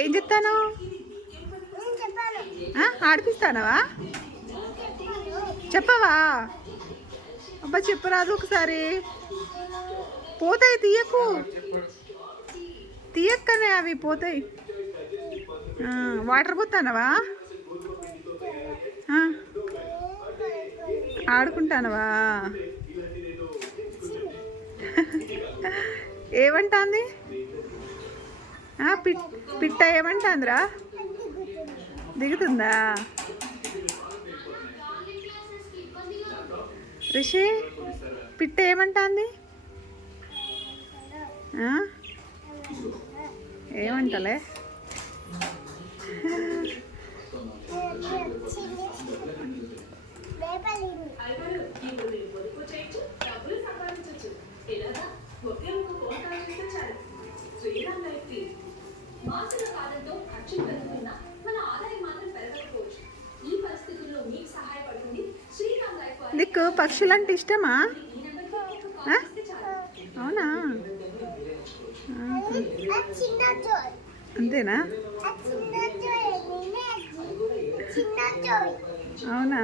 ఏం చెప్తాను? ఆడిపిస్తానవా? చెప్పవా? అబ్బా చెప్పరాదు ఒకసారి. పోతాయి, తీయకు తీయక్కనే, అవి పోతాయి. వాటర్ పోతానవా? ఆడుకుంటానవా? ఏమంటాంది? పిట్ట ఏమంటాందిరా? దిగుతుందా? రిషి, పిట్ట ఏమంటాంది? ఏమంటలే. నీకు పక్షులంటే ఇష్టమా? అవునా? అంతేనా? అవునా?